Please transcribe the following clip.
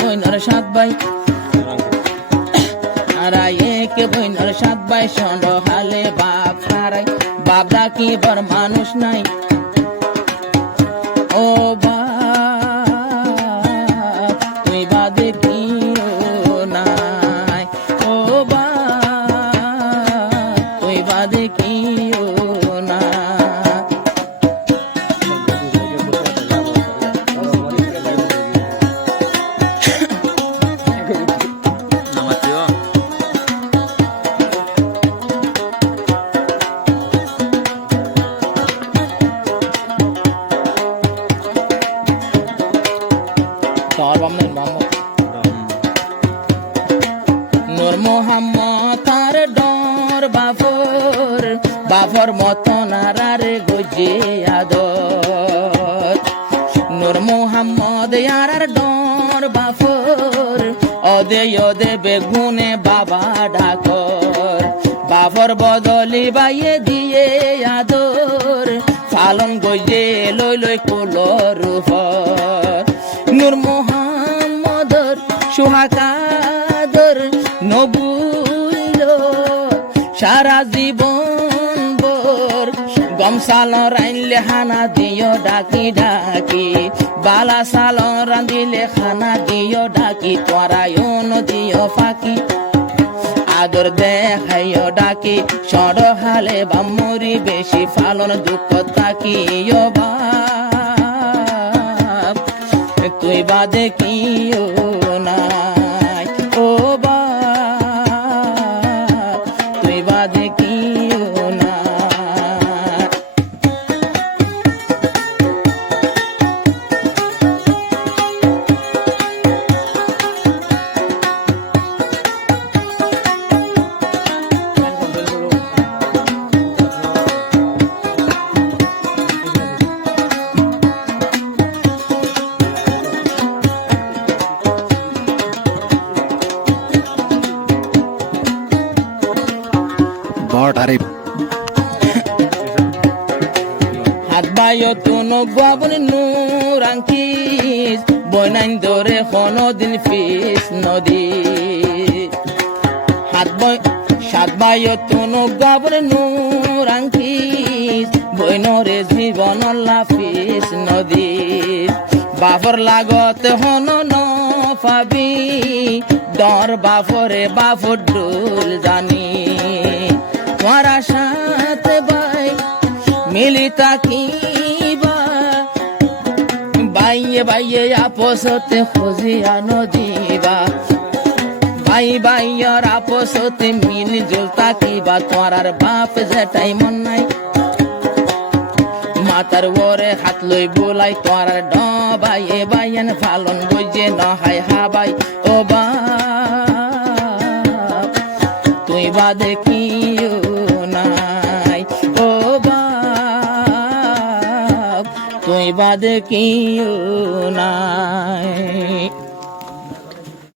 বইনর সাত ভাই বইনর সাত ভাই সন্ড হালে বাপ হারাই বাপ ডাকি বর মানুষ নাই ও বাপ তুই বাদে কি নাই ও বাপ তুই বাদে কি না নূর মোহাম্মদ তার ডর বাফর মতন আর গজে আদর নূর মোহাম্মদ আর ডর বাফর অদে বেগুনে বাবা ডাকর বাফর বদলি বাইয়ে দিয়ে আদর ফালন গজে লই কোলর নূর মোহাম্মদর সুহাকাদর নবুল সারা জীবন বোর গমসাল রাইলে খানা দিও ডাকি ডাকি বালা সাল রাঁধিলে খানা দিও ডাকি তোরায়ন দিও ফাঁকি আদর দেখাইও ডাকি সর হালে বামুরি বেশি ফালন দুঃখ তাকি বাপ তুই বাদে কি নাই ও বাপ তুই বাদে কি না হাত বায়ো তুনো বাবন নুরাঙ্কিস বনাইন দরে দিন ফিস নদী সাত বায়ো তুনো বাবন নুরাঙ্কিস বইনরে জীবন লাফিস নদী বাফর লাগত হন ন পাবি দর বাফরে বাফর ডুল জানি তোমারা সাথে ভাই মিলি তাকিবা বাইয়ে আপসতে খুঁজিয়া নদীবা বাইয়ের আপসতে মিল জুল তাকিবা তোমার বাপ যেটাই মন নাই মাতার ওরে হাত লই বোলাই তোমার বাইয়েন ফালন বুঝে নহাই হাবাই ও বাপ তুই বাদে কি নাই ও বাপ তুই বাদে কি নাই।